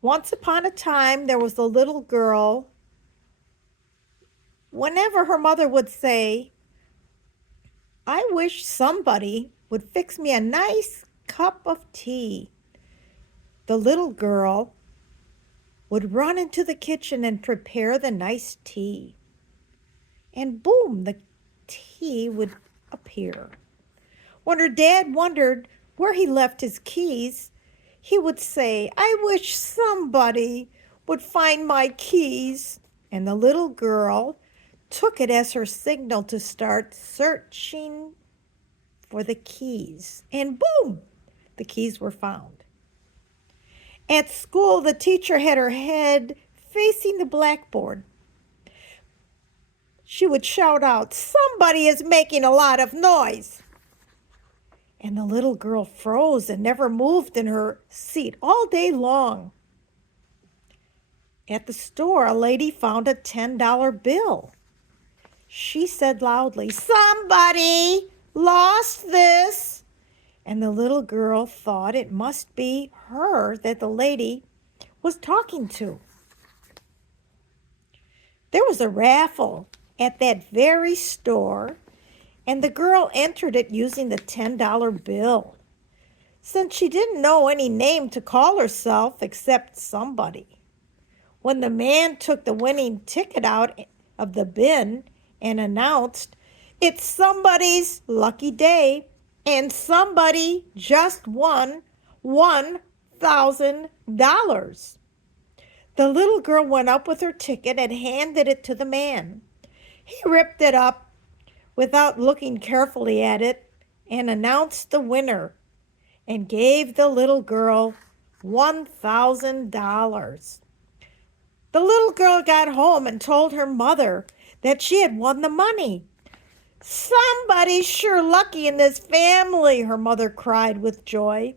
Once upon a time, there was a little girl. Whenever her mother would say, I wish somebody would fix me a nice cup of tea, the little girl would run into the kitchen and prepare the nice tea. And boom, the tea would appear. When her dad wondered where he left his keys, he would say, I wish somebody would find my keys. And the little girl took it as her signal to start searching for the keys. And boom, the keys were found. At school, the teacher had her head facing the blackboard. She would shout out, somebody is making a lot of noise. And the little girl froze and never moved in her seat all day long. At the store, a lady found a $10 bill. She said loudly, somebody lost this. And the little girl thought it must be her that the lady was talking to. There was a raffle at that very store, and the girl entered it using the $10 bill. Since she didn't know any name to call herself except somebody. When the man took the winning ticket out of the bin and announced, it's somebody's lucky day, and somebody just won $1,000. The little girl went up with her ticket and handed it to the man. He ripped it up without looking carefully at it and announced the winner and gave the little girl $1,000. The little girl got home and told her mother that she had won the money. Somebody's sure lucky in this family, her mother cried with joy.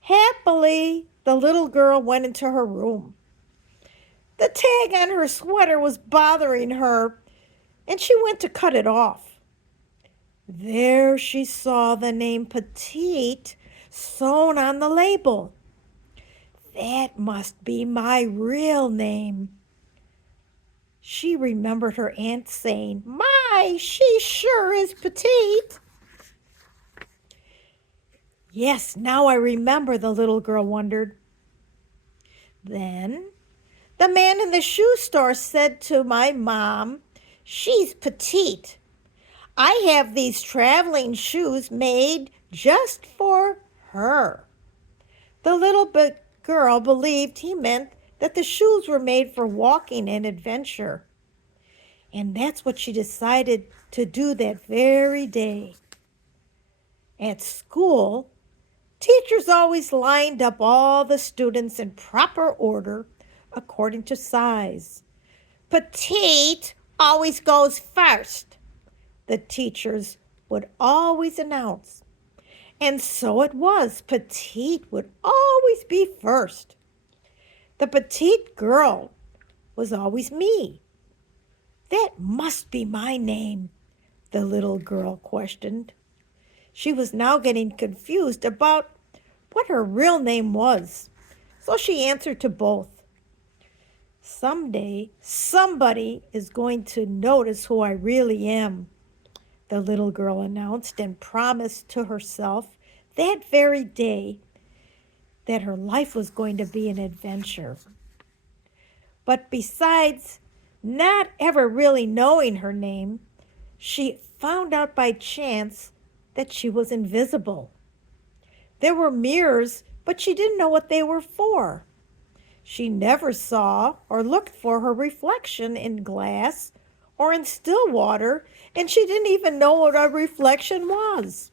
Happily, the little girl went into her room. The tag on her sweater was bothering her, and she went to cut it off. There she saw the name Petite sewn on the label. That must be my real name. She remembered her aunt saying, my, she sure is petite. Yes, now I remember, the little girl wondered. Then the man in the shoe store said to my mom, she's petite. I have these traveling shoes made just for her. The little girl believed he meant that the shoes were made for walking and adventure. And that's what she decided to do that very day. At school, teachers always lined up all the students in proper order according to size. Petite always goes first, the teachers would always announce. And so it was. Petite would always be first. The petite girl was always me. That must be my name, the little girl questioned. She was now getting confused about what her real name was, so she answered to both. Someday, somebody is going to notice who I really am, the little girl announced and promised to herself that very day that her life was going to be an adventure. But besides not ever really knowing her name, she found out by chance that she was invisible. There were mirrors, but she didn't know what they were for. She never saw or looked for her reflection in glass or in still water, and she didn't even know what a reflection was.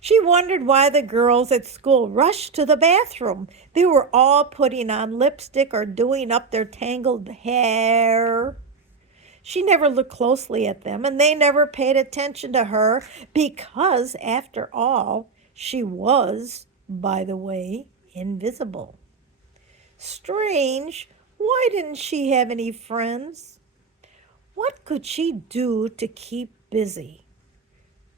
She wondered why the girls at school rushed to the bathroom. They were all putting on lipstick or doing up their tangled hair. She never looked closely at them, and they never paid attention to her because, after all, she was, by the way, invisible. Strange, why didn't she have any friends? What could she do to keep busy?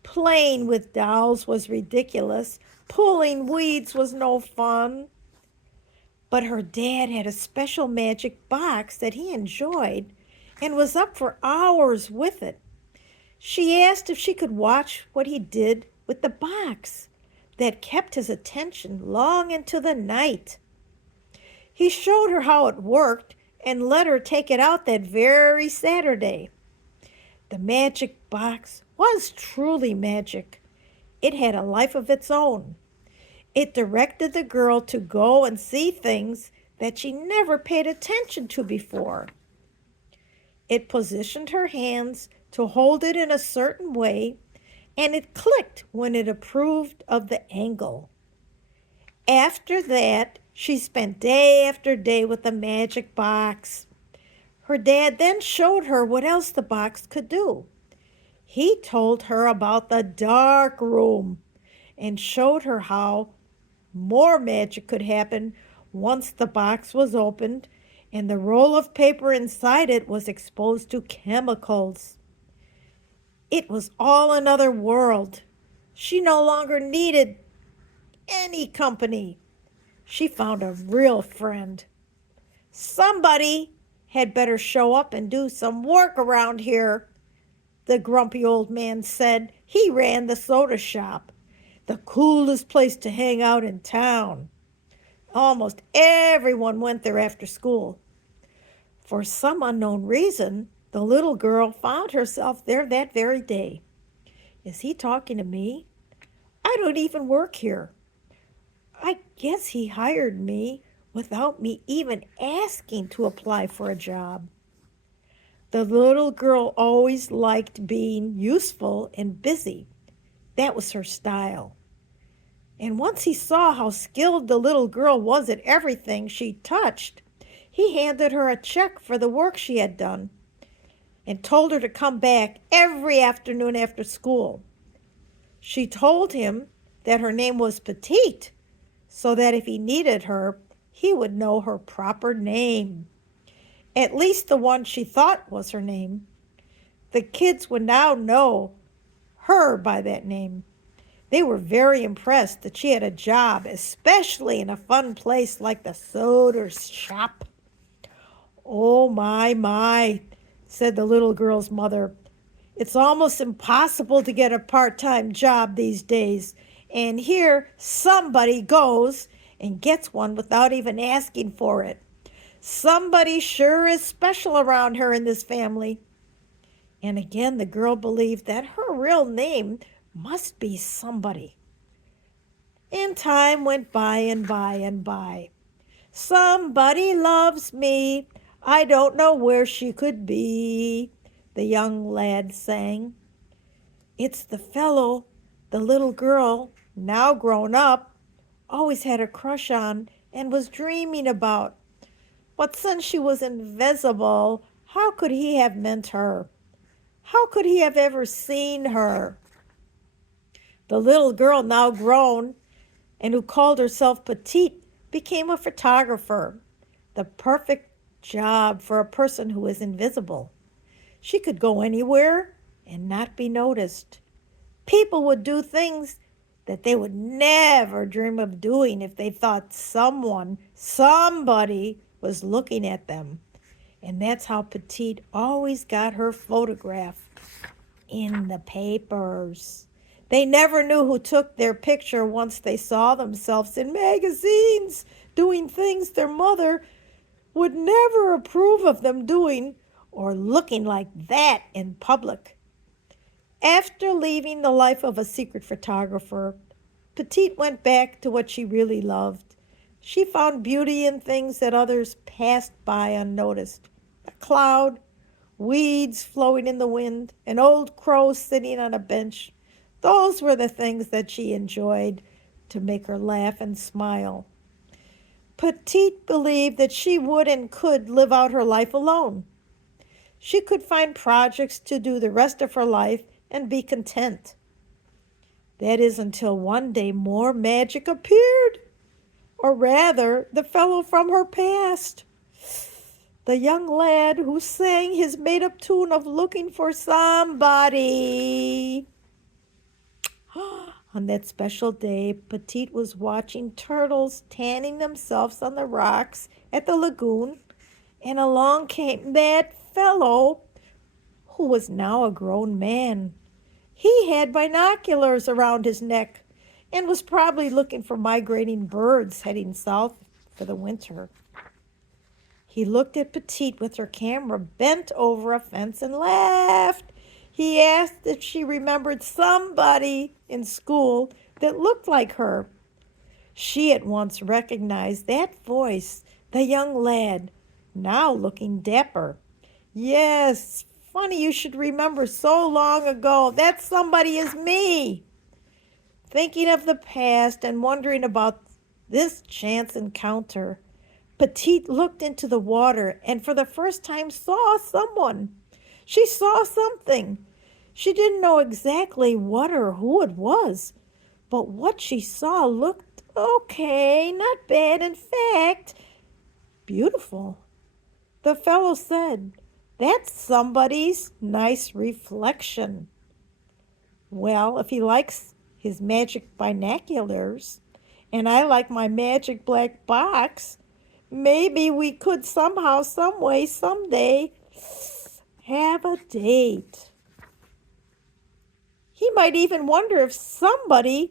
Playing with dolls was ridiculous. Pulling weeds was no fun. But her dad had a special magic box that he enjoyed and was up for hours with it. She asked if she could watch what he did with the box that kept his attention long into the night. He showed her how it worked and let her take it out that very Saturday. The magic box was truly magic. It had a life of its own. It directed the girl to go and see things that she never paid attention to before. It positioned her hands to hold it in a certain way, and it clicked when it approved of the angle. After that, she spent day after day with the magic box. Her dad then showed her what else the box could do. He told her about the dark room and showed her how more magic could happen once the box was opened and the roll of paper inside it was exposed to chemicals. It was all another world. She no longer needed any company. She found a real friend. Somebody had better show up and do some work around here, the grumpy old man said. He ran the soda shop, the coolest place to hang out in town. Almost everyone went there after school. For some unknown reason, the little girl found herself there that very day. Is he talking to me? I don't even work here. I guess he hired me without me even asking to apply for a job. The little girl always liked being useful and busy. That was her style. And once he saw how skilled the little girl was at everything she touched, he handed her a check for the work she had done and told her to come back every afternoon after school. She told him that her name was Petite, so that if he needed her, he would know her proper name. At least the one she thought was her name. The kids would now know her by that name. They were very impressed that she had a job, especially in a fun place like the soda shop. Oh, my, said the little girl's mother. It's almost impossible to get a part-time job these days. And here somebody goes and gets one without even asking for it. Somebody sure is special around her in this family. And again, the girl believed that her real name must be somebody. And time went by and by and by. Somebody loves me. I don't know where she could be, the young lad sang. It's the fellow the little girl, now grown up, always had a crush on and was dreaming about. But since she was invisible, how could he have meant her? How could he have ever seen her? The little girl, now grown, and who called herself Petite, became a photographer, the perfect job for a person who is invisible. She could go anywhere and not be noticed. People would do things that they would never dream of doing if they thought somebody was looking at them. And that's how Petite always got her photograph in the papers. They never knew who took their picture once they saw themselves in magazines doing things their mother would never approve of them doing or looking like that in public. After leaving the life of a secret photographer, Petite went back to what she really loved. She found beauty in things that others passed by unnoticed. A cloud, weeds flowing in the wind, an old crow sitting on a bench. Those were the things that she enjoyed to make her laugh and smile. Petite believed that she would and could live out her life alone. She could find projects to do the rest of her life and be content. That is until one day more magic appeared, or rather, the fellow from her past. The young lad who sang his made-up tune of looking for somebody. On that special day, Petite was watching turtles tanning themselves on the rocks at the lagoon, and along came that fellow who was now a grown man. He had binoculars around his neck and was probably looking for migrating birds heading south for the winter. He looked at Petite with her camera bent over a fence and laughed. He asked if she remembered somebody in school that looked like her. She at once recognized that voice, the young lad, now looking dapper. Yes, funny you should remember so long ago. That somebody is me. Thinking of the past and wondering about this chance encounter, Petite looked into the water and for the first time saw someone. She saw something. She didn't know exactly what or who it was, but what she saw looked okay, not bad. In fact, beautiful. The fellow said, "That's somebody's nice reflection." Well, if he likes his magic binoculars and I like my magic black box, maybe we could somehow, some way, someday have a date. He might even wonder if somebody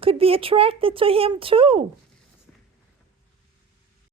could be attracted to him too.